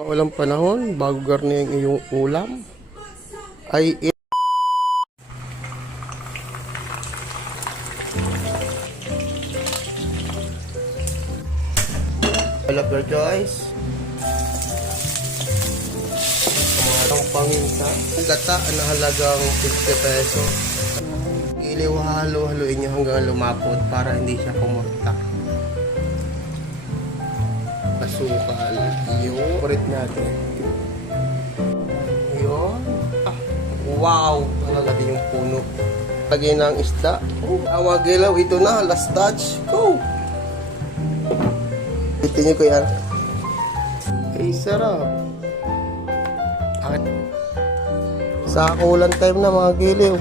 Maulang panahon, bago garni ang iyong ulam, ay Hello, your choice. Ang panginsa, gata na halagang 50 peso. Iliw halo-haluin nyo hanggang lumapot para hindi siya kumurta. Asukal. Yung urit natin. Yun. Wow! Talaga din yung puno. Lagay na ang isda. Awag ilaw. Ito na. Last touch. Go! Ito nyo ko yan. Ay, sarap. Sa kulang time na mga giliw.